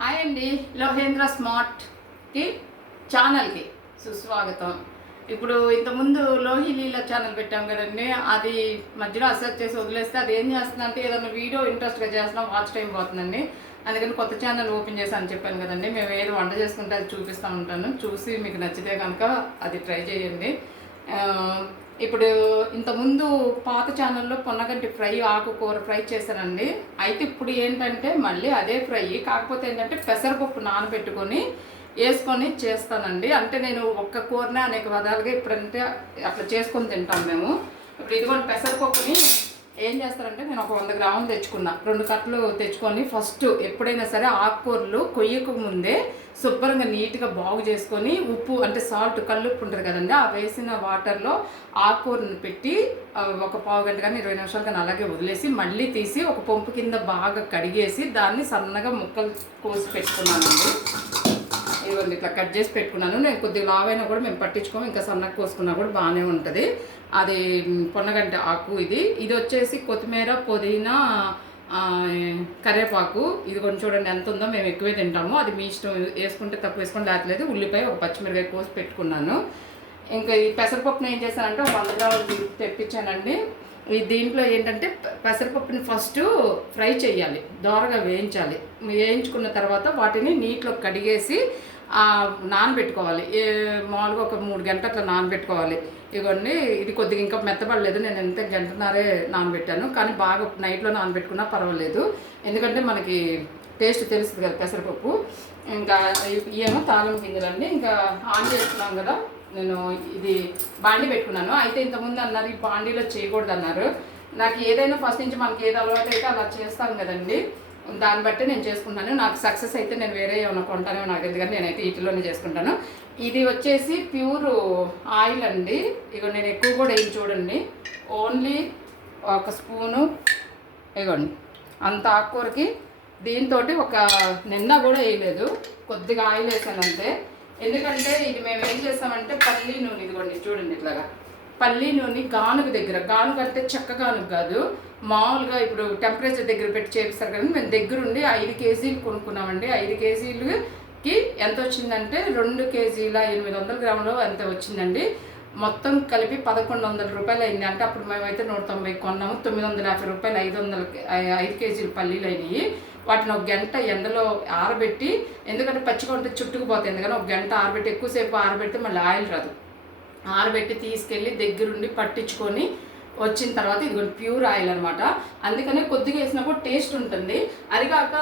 Hi అండి, లోహేంద్ర స్మార్ట్కి ఛానల్కి సుస్వాగతం. ఇప్పుడు ఇంతకుముందు లోహి లీల ఛానల్ పెట్టాం కదండి, అది మధ్యలో అసెప్ట్ చేసి వదిలేస్తే అది ఏం చేస్తుందంటే ఏదైనా వీడియో ఇంట్రెస్ట్గా చేస్తున్నాం, వాచ్ టైం పోతుందండి. అందుకని కొత్త ఛానల్ ఓపెన్ చేశాను చెప్పాను కదండి. మేము ఏదో వంట చేసుకుంటే అది చూపిస్తూ ఉంటాను, చూసి మీకు నచ్చితే కనుక అది ట్రై చేయండి. ఇప్పుడు ఇంతకుముందు పాత ఛానల్లో పొన్నగంటి ఫ్రై, ఆకుకూర ఫ్రై చేశానండి. అయితే ఇప్పుడు ఏంటంటే మళ్ళీ అదే ఫ్రై, కాకపోతే ఏంటంటే పెసరపప్పు నానబెట్టుకొని వేసుకొని చేస్తానండి. అంటే నేను ఒక్క కూరనే అనేక విధాలుగా ఇప్పుడంటే అట్లా చేసుకొని తింటాం మేము. ఇప్పుడు ఇదిగోండి పెసరపప్పుని ఏం చేస్తారంటే నేను ఒక 100 గ్రాములు తెచ్చుకున్నా, 2 కట్టలు తెచ్చుకొని ఫస్ట్ ఎప్పుడైనా సరే ఆకుకూరలు కొయ్యకు ముందే శుభ్రంగా నీట్గా బాగు చేసుకొని ఉప్పు అంటే సాల్ట్, కల్లుప్పు ఉంటుంది కదండి, ఆ వేసిన వాటర్లో ఆకుకూరను పెట్టి ఒక పావు గంట కానీ 20 నిమిషాలు కానీ అలాగే వదిలేసి మళ్ళీ తీసి ఒక పంపు కింద బాగా కడిగేసి దాన్ని సన్నగా ముక్కలు కోసి పెట్టుకున్నానండి. ఇవన్నీ ఇట్లా కట్ చేసి పెట్టుకున్నాను. నేను కొద్దిగా లావైనా కూడా మేము పట్టించుకోము, ఇంకా సన్నగా కోసుకున్నా కూడా బాగానే ఉంటుంది. అది పొన్నగంటి ఆకు. ఇది వచ్చేసి కొత్తిమీర, పుదీనా, కరివేపాకు. ఇది కొంచెం చూడండి ఎంత ఉందో, మేము ఎక్కువే తింటాము, అది మీ ఇష్టం, వేసుకుంటే తక్కువ వేసుకొని లేకపోతే ఉల్లిపాయ, ఒక పచ్చిమిరకాయ కోసి పెట్టుకున్నాను. ఇంకా ఈ పెసరపప్పును ఏం చేశానంటే ఒక 100 గ్రాములు తెప్పించానండి. దీంట్లో ఏంటంటే పెసరపప్పుని ఫస్ట్ ఫ్రై చేయాలి, దోరగా వేయించాలి. వేయించుకున్న తర్వాత వాటిని నీటిలో కడిగేసి నానబెట్టుకోవాలి. మామూలుగా ఒక 3 గంటలు అట్లా నానబెట్టుకోవాలి. ఇవన్నీ ఇది కొద్దిగా ఇంకా మెత్తపడలేదు, నేను ఎంత గంటన్నరే నానబెట్టాను, కానీ బాగా నైట్లో నానబెట్టుకున్నా పర్వాలేదు, ఎందుకంటే మనకి టేస్ట్ తెలుస్తుంది కదా పెసరపప్పు. ఇంకా ఏమో తాళం గింజలండి. ఇంకా ఆన్ చేసుకున్నాం కదా, నేను ఇది బాండీ పెట్టుకున్నాను. అయితే ఇంతకుముందు అన్నారు ఈ బాండీలో చేయకూడదు అన్నారు. నాకు ఏదైనా ఫస్ట్ నుంచి మనకి ఏది అలవాటు అయితే అలా చేస్తాను కదండి, దాన్ని బట్టి నేను చేసుకుంటాను. నాకు సక్సెస్ అయితే నేను వేరే ఏమైనా కొంటానో నాకు, ఎందుకంటే నేనైతే వీటిలోనే చేసుకుంటాను. ఇది వచ్చేసి ప్యూర్ ఆయిల్ అండి. ఇక నేను ఎక్కువ కూడా ఏం చూడండి, ఓన్లీ 1 స్పూను ఇవ్వండి అంత ఆకుకూరకి. దీంతో ఒక నిన్న కూడా వేయలేదు, కొద్దిగా ఆయిల్ వేసాను అంతే. ఎందుకంటే ఇది మేము ఏం చేస్తామంటే పల్లీ నూనె, ఇదిగోండి చూడండి ఇట్లాగా పల్లీ నూనె గానుగ దగ్గర, గానుగ అంటే చెక్క గానుగ కాదు, మామూలుగా ఇప్పుడు టెంపరేచర్ దగ్గర పెట్టి చేపిస్తారు కదా, మేము దగ్గరుండి 5 కేజీలు కొనుక్కున్నామండి. 5 కేజీలకి ఎంత వచ్చిందంటే 2 కేజీల 800 గ్రాములు ఎంత వచ్చిందండి. మొత్తం కలిపి 1100 రూపాయలు అయింది. అంటే అప్పుడు మేమైతే 190 కొన్నాము, 950 రూపాయలు 5 కేజీలు పల్లీలు అయినాయి. వాటిని 1 గంట ఎండలో ఆరబెట్టి, ఎందుకంటే పచ్చిగా ఉంటే చుట్టుకుపోతాయి, ఎందుకంటే 1 గంట ఆరబెట్టి, ఎక్కువసేపు ఆరబెడితే మళ్ళీ ఆయిల్ రాదు, ఆరబెట్టి తీసుకెళ్ళి దగ్గరుండి పట్టించుకొని వచ్చిన తర్వాత ఇది ప్యూర్ ఆయిల్ అనమాట. అందుకనే కొద్దిగా వేసినప్పుడు టేస్ట్ ఉంటుంది. అది కాక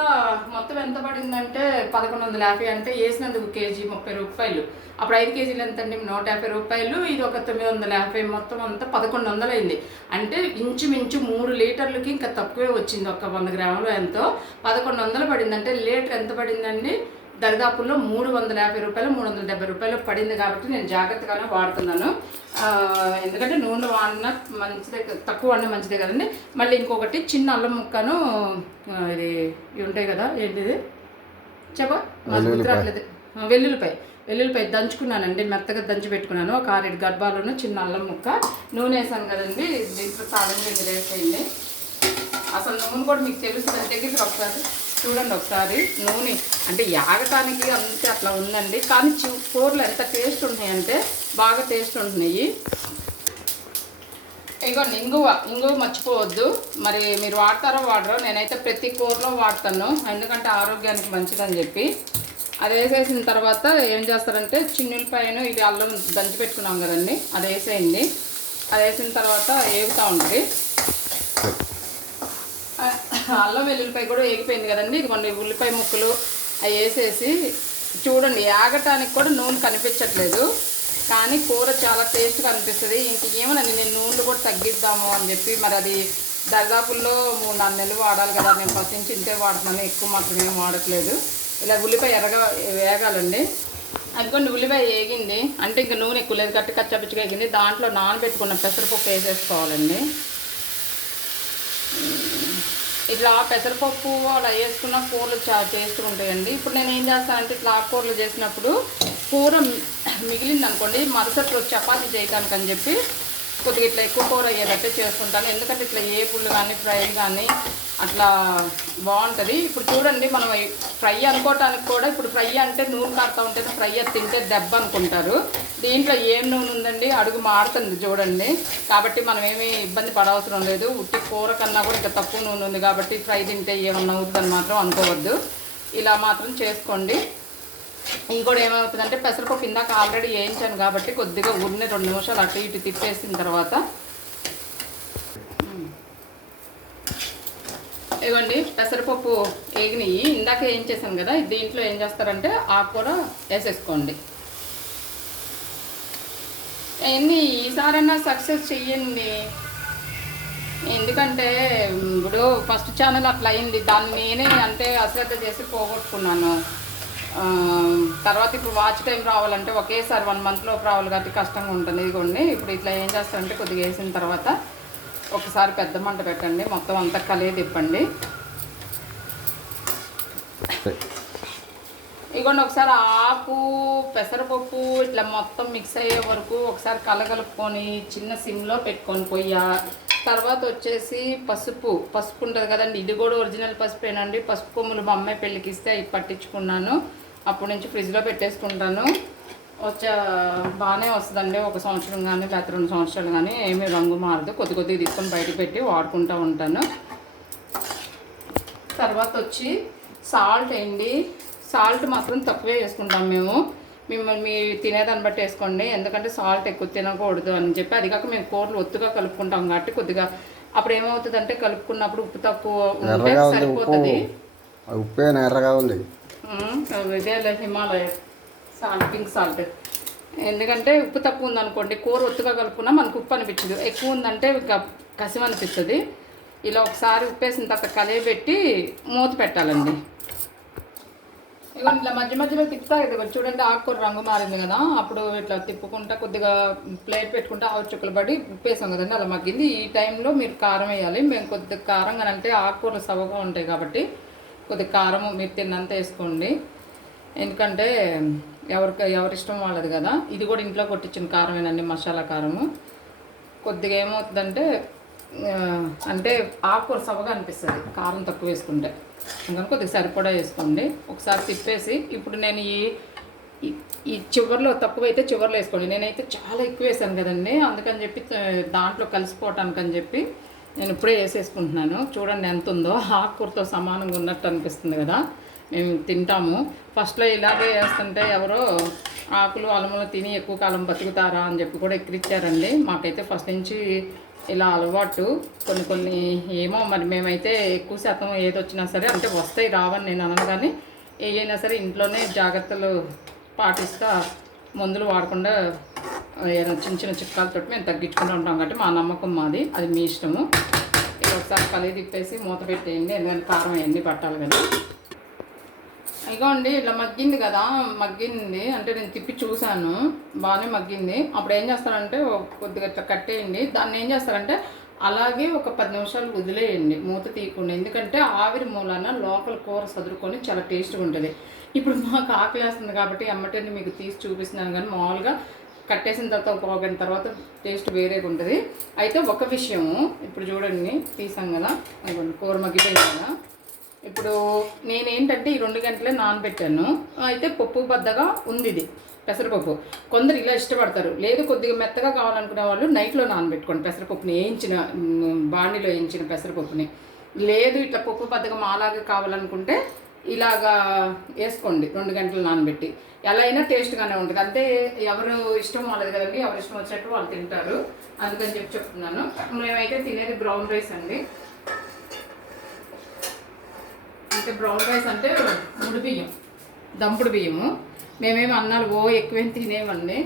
మొత్తం ఎంత పడిందంటే 1150, అంటే వేసినందుకు కేజీ 30 రూపాయలు. అప్పుడు 5 కేజీలు ఎంత అండి, 150 రూపాయలు. ఇది ఒక 950, మొత్తం అంతా 1100 అయింది. అంటే ఇంచుమించు 3 లీటర్లకి ఇంకా తక్కువే వచ్చింది. ఒక 100 గ్రాములు ఎంతో 1100 పడింది. అంటే లీటర్ ఎంత పడిందండి, దరిదాపుల్లో 350 రూపాయలు, 370 రూపాయలు పడింది. కాబట్టి నేను జాగ్రత్తగానే వాడుతున్నాను, ఎందుకంటే నూనె వాడిన మంచిదే, తక్కువ వాడిన మంచిదే కదండి. మళ్ళీ ఇంకొకటి చిన్న అల్లం ముక్కను, ఇది ఇవి ఉంటాయి కదా, ఏంటిది గుర్తురాట్లేదు, వెల్లుల్లిపాయ దంచుకున్నానండి, మెత్తగా దంచి పెట్టుకున్నాను. ఒక 6 గర్భాలను చిన్న అల్లం ముక్క, నూనె వేసాను కదండి. దీంట్లో తాళం గింజలు వేసేయండి. అసలు నూనె కూడా మీకు తెలుస్తుంది, దగ్గరికి ఒకసారి చూడండి. ఒకసారి నూనె అంటే యాగటానికి అంతే అట్లా ఉందండి, కానీ కూరలు ఎంత టేస్ట్ ఉంటున్నాయంటే బాగా టేస్ట్ ఉంటున్నాయి. ఇగోండి ఇంగువ మర్చిపోవద్దు. మరి మీరు వాడతారో వాడరో, నేనైతే ప్రతి కూరలో వాడతాను, ఎందుకంటే ఆరోగ్యానికి మంచిదని చెప్పి. అది వేసేసిన తర్వాత ఏం చేస్తారంటే చిన్నులపైన ఇది అల్లం దంచి పెట్టుకున్నాం కదండి, అది వేసేయండి. అది వేసిన తర్వాత ఏగుతూ ఉంటుంది. అల్లం వెల్లుల్లిపాయ కూడా వేగిపోయింది కదండి. ఇదిగోండి ఉల్లిపాయ ముక్కలు అవి వేసేసి చూడండి. ఆగటానికి కూడా నూనె కనిపించట్లేదు, కానీ కూర చాలా టేస్ట్గా అనిపిస్తుంది. ఇంకేమోనండి నేను నూనెలు కూడా తగ్గిద్దాము అని చెప్పి, మరి అది దరిదాపుల్లో 3-4 నెలలు వాడాలి కదా, నేను ఫస్ట్ నుంచి ఇంతే వాడుతున్నాను, ఎక్కువ మాత్రం ఏం వాడట్లేదు. ఇలా ఉల్లిపాయ వేగాలండి. అందుకని ఉల్లిపాయ వేగింది అంటే ఇంకా నూనె ఎక్కువ లేదు, గట్టి కచ్చపిచ్చిగా వేగింది. దాంట్లో నానబెట్టుకున్న పెసరపప్పు వేసేసుకోవాలండి. ఇట్లా పెసరపప్పు అలా వేసుకున్న కూరలు చాలా టేస్ట్గా ఉంటాయండి. ఇప్పుడు నేను ఏం చేస్తానంటే ఇట్లా ఆకుకూరలు చేసినప్పుడు కూర మిగిలింది అనుకోండి, మరుసటి రోజు చపాతీ చేయడానికి అని చెప్పి కొద్దిగా ఇట్లా ఎక్కువ కూర అయ్యేటట్టే చేసుకుంటాను. ఎందుకంటే ఇట్లా ఏపుళ్ళు కానీ ఫ్రై కానీ అట్లా బాగుంటుంది. ఇప్పుడు చూడండి, మనం ఫ్రై అనుకోవటానికి కూడా ఇప్పుడు ఫ్రై అంటే నూనె కారుతూ ఉంటే ఫ్రై అది తింటే దెబ్బ అనుకుంటారు. దీంట్లో ఏం నూనె ఉందండి, అడుగు మారుతుంది చూడండి. కాబట్టి మనం ఏమీ ఇబ్బంది పడవసరం లేదు. ఉట్టి కూర కన్నా కూడా ఇంకా తక్కువ నూనె ఉంది కాబట్టి ఫ్రై తింటే ఏమన్నా అవుతుందని మాత్రం అనుకోవద్దు. ఇలా మాత్రం చేసుకోండి. ఇంకోటి ఏమవుతుందంటే పెసరపప్పు ఇందాక ఆల్రెడీ వేయించాను కాబట్టి కొద్దిగా ఉడిని 2 నిమిషాలు అటు ఇటు తిప్పేసిన తర్వాత ఇవ్వండి పెసరపప్పు వేగినవి ఇందాక వేయించేసాను కదా, దీంట్లో ఏం చేస్తారంటే ఆకుకూర వేసేసుకోండి. అవన్నీ ఈసారైనా సక్సెస్ చెయ్యండి. ఎందుకంటే ఇప్పుడు ఫస్ట్ ఛానల్ అట్లా అయింది, దాన్ని నేనే అంటే అశ్రద్ధ చేసి పోగొట్టుకున్నాను. తర్వాత ఇప్పుడు వాచ్ టైం రావాలంటే ఒకేసారి 1 మంత్లోకి రావాలి కాబట్టి కష్టంగా ఉంటుంది. ఇదిగోండి ఇప్పుడు ఇట్లా ఏం చేస్తారంటే కొద్దిగా వేసిన తర్వాత ఒకసారి పెద్ద మంట పెట్టండి, మొత్తం అంతా కలిగి తిప్పండి. ఇదిగోండి ఒకసారి ఆకు పెసరపప్పు ఇట్లా మొత్తం మిక్స్ అయ్యే వరకు ఒకసారి కలగలుపుకొని చిన్న సిమ్లో పెట్టుకొని పొయ్య. తర్వాత వచ్చేసి పసుపు ఉంటుంది కదండి, ఇది కూడా ఒరిజినల్ పసుపేనండి. పసుపు కొమ్ములు మా అమ్మాయి పెళ్ళికి ఇస్తే అవి పట్టించుకున్నాను, అప్పటి నుంచి ఫ్రిడ్జ్లో పెట్టేసుకుంటాను. బాగానే వస్తుందండి, 1 సంవత్సరం కానీ లేకపోతే 2 సంవత్సరాలు కానీ ఏమీ రంగు మారదు. కొద్దిగా తీసుకొని బయటకు పెట్టి వాడుకుంటూ ఉంటాను. తర్వాత వచ్చి సాల్ట్ వేయండి. సాల్ట్ మాత్రం తక్కువే వేసుకుంటాం మేము. మీరు తినేదాన్ని బట్టి వేసుకోండి, ఎందుకంటే సాల్ట్ ఎక్కువ తినకూడదు అని చెప్పి. అది కాక మేము కూరలు ఒత్తుగా కలుపుకుంటాం కాబట్టి కొద్దిగా అప్పుడు ఏమవుతుంది అంటే కలుపుకున్నప్పుడు ఉప్పు తక్కువ ఉంటే సరిపోతుంది. ఉప్పు ఎర్రగా ఉంది, ఇదే హిమాలయ సాల్ట్, పింక్ సాల్ట్. ఎందుకంటే ఉప్పు తక్కువ ఉందనుకోండి కూర ఒత్తుగా కలుపుకున్నా మనకు ఉప్పు అనిపించదు, ఎక్కువ ఉందంటే కసిమ అనిపిస్తుంది. ఇలా ఒకసారి ఉప్పేసిన తర్వాత కలియబెట్టి మూత పెట్టాలండి. ఇక ఇట్లా మధ్య మధ్యలో తిప్పుతా కదా చూడండి, ఆకుకూర రంగు మారింది కదా, అప్పుడు ఇట్లా తిప్పుకుంటా కొద్దిగా ప్లేట్ పెట్టుకుంటే ఆవు చుక్కలు పడి ఉప్పేసాం కదండి, అలా మగ్గింది. ఈ టైంలో మీరు కారం వేయాలి. మేము కొద్దిగా కారంగా అంటే ఆకుకూరలు సవగా ఉంటాయి కాబట్టి కొద్దిగా కారం మీరు తిన్నంత వేసుకోండి. ఎందుకంటే ఎవరిష్టం వాళ్ళది కదా. ఇది కూడా ఇంట్లో కొట్టించిన కారమేనండి, మసాలా కారము. కొద్దిగా ఏమవుతుందంటే అంటే ఆకుకూర సవగా అనిపిస్తుంది కారం తక్కువ వేసుకుంటే, అందుకని కొద్దిగా సరిపడా వేసుకోండి. ఒకసారి తిప్పేసి ఇప్పుడు నేను ఈ చివర్లో తక్కువైతే చివర్లో వేసుకోండి. నేనైతే చాలా ఎక్కువ వేసాను కదండి, అందుకని చెప్పి దాంట్లో కలిసిపోవటానికి అని చెప్పి నేను ఇప్పుడే వేసేసుకుంటున్నాను. చూడండి ఎంత ఉందో, ఆకుకూరతో సమానంగా ఉన్నట్టు అనిపిస్తుంది కదా. మేము తింటాము. ఫస్ట్లో ఇలాగే వేస్తుంటే ఎవరో ఆకులు అలములు తిని ఎక్కువ కాలం బతుకుతారా అని చెప్పి కూడా ఎక్కిరిచ్చారండి. మాకైతే ఫస్ట్ నుంచి ఇలా అలవాటు. కొన్ని ఏమో మరి మేమైతే ఎక్కువ శాతం ఏది వచ్చినా సరే అంటే వస్తాయి రావని నేను అనను, కానీ ఏదైనా సరే ఇంట్లోనే జాగ్రత్తలు పాటిస్తా మందులు వాడకుండా చిన్న చిన్న చిట్కాలతో మేము తగ్గించుకుంటూ ఉంటాం కాబట్టి మా నమ్మకం మాది, అది మీ ఇష్టము. ఇలా ఒకసారి కలిగి తిప్పేసి మూత పెట్టేయండి, ఎందుకంటే కారం అవన్నీ పట్టాలి కదా. ఇగోండి ఇలా మగ్గింది కదా, మగ్గింది అంటే నేను తిప్పి చూశాను బాగానే మగ్గింది. అప్పుడు ఏం చేస్తారంటే కొద్దిగా ఇట్లా కట్టేయండి. దాన్ని ఏం చేస్తారంటే అలాగే ఒక 10 నిమిషాలు వదిలేయండి మూత తీయకుండా, ఎందుకంటే ఆవిరి మూలాన లోపల కూర సదురుకొని చాలా టేస్ట్గా ఉంటుంది. ఇప్పుడు మాకు ఆకలి వేస్తుంది కాబట్టి ఎమ్మటండి మీకు తీసి చూపిస్తున్నాను, కానీ మామూలుగా కట్టేసిన తర్వాత ఒక 1 గంట తర్వాత టేస్ట్ వేరేగా ఉంటుంది. అయితే ఒక విషయము, ఇప్పుడు చూడండి తీసాం కదా, కూర మగ్గిపోయింది కదా. ఇప్పుడు నేనేంటంటే ఈ 2 గంటలే నానబెట్టాను. అయితే పప్పు బద్దగా ఉంది ఇది పెసరపప్పు. కొందరు ఇలా ఇష్టపడతారు, లేదు కొద్దిగా మెత్తగా కావాలనుకునే వాళ్ళు నైట్లో నానబెట్టుకోండి పెసరపప్పుని, వేయించిన బాండిలో వేయించిన పెసరపప్పుని. లేదు ఇట్లా పప్పు బద్దగా మాలాగా కావాలనుకుంటే ఇలాగా వేసుకోండి 2 గంటలు నానబెట్టి. ఎలా అయినా టేస్ట్గానే ఉంటుంది. అంటే ఎవరు ఇష్టం వాళ్ళది కదండి, ఎవరు ఇష్టం వచ్చినట్టు వాళ్ళు తింటారు, అందుకని చెప్పి చెప్తున్నాను. మేమైతే తినేది బ్రౌన్ రైస్ అండి. అంటే బ్రౌన్ రైస్ అంటే ముడి బియ్యం, దంపుడు బియ్యము. మేమేమి అన్నాలు ఎక్కువేం తినేవండి,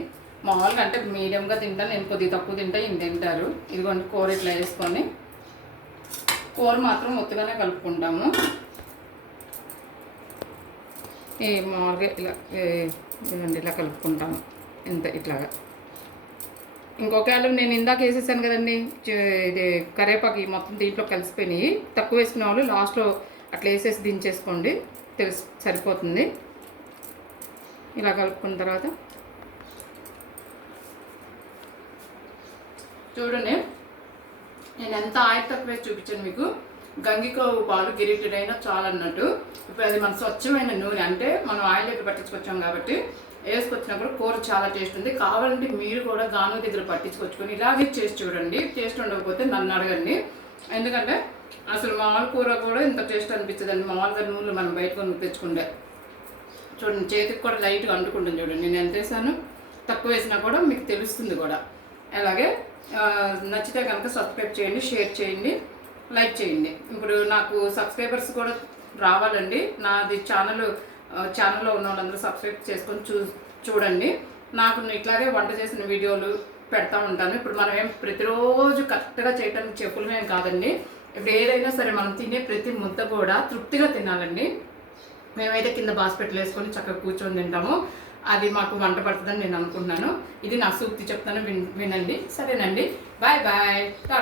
మామూలుగా అంటే మీడియంగా తింటాను నేను, కొద్దిగా తక్కువ తింటా, ఇంత తింటారు. ఇదిగోండి కూర ఇట్లా వేసుకొని, కూర మాత్రం ఒత్తుగానే కలుపుకుంటాము. ఈ మామూలుగా ఇలా ఇదిగోండి ఇలా కలుపుకుంటాము ఇంత ఇట్లాగా. ఇంకొకవేళ నేను ఇందాక వేసేసాను కదండి ఇది కరివేపాకు మొత్తం దీంట్లో కలిసిపోయినాయి, తక్కువ వేసుకునే వాళ్ళు లాస్ట్లో అట్లా వేసేసి దించేసుకోండి, సరిపోతుంది. ఇలా కలుపుకున్న తర్వాత చూడండి, నేను ఎంత ఆయిల్ తక్కువ వేసి చూపించాను మీకు. గంగికోవు పాలు గిరిటెడైనా చాలన్నట్టు. ఇప్పుడు అది మన స్వచ్ఛమైన నూనె, అంటే మనం ఆయిల్ దగ్గర పట్టించుకొచ్చాం కాబట్టి వేసుకొచ్చినప్పుడు కూర చాలా టేస్ట్ ఉంది. కావాలంటే మీరు కూడా గాను దగ్గర పట్టించుకొచ్చుకొని ఇలాగే చేసి చూడండి. టేస్ట్ ఉండకపోతే నన్ను అడగండి. ఎందుకంటే అసలు మామూలు కూర కూడా ఇంత టేస్ట్ అనిపించదండి. మామూలుగా నూనెలు మనం బయట కొనుక్కు తెచ్చుకుంటే. చూడండి, చేతికి కూడా లైట్గా అంటుకుంటుంది. చూడండి, నేను ఎంత వేసాను, తక్కువ వేసినా కూడా మీకు తెలుస్తుంది కూడా. అలాగే నచ్చితే కనుక సబ్స్క్రైబ్ చేయండి, షేర్ చేయండి, లైక్ చేయండి. ఇప్పుడు నాకు సబ్స్క్రైబర్స్ కూడా రావాలండి. నాది ఛానల్లో ఉన్న వాళ్ళందరూ సబ్స్క్రైబ్ చేసుకొని చూడండి. నాకు ఇట్లాగే వంట చేసిన వీడియోలు పెడతా ఉంటాను. ఇప్పుడు మనం ఏం ప్రతిరోజు కరెక్ట్గా చేయడానికి చెప్పులమేం కాదండి. ఇప్పుడు ఏదైనా సరే మనం తినే ప్రతి ముద్ద కూడా తృప్తిగా తినాలండి. మేమైతే కింద బాస్పెట్లు వేసుకొని చక్కగా కూర్చొని తింటాము. అది మాకు వంట పడుతుందని నేను అనుకుంటున్నాను. ఇది నా సూక్తి చెప్తాను, వినండి. సరేనండి, బాయ్ బాయ్.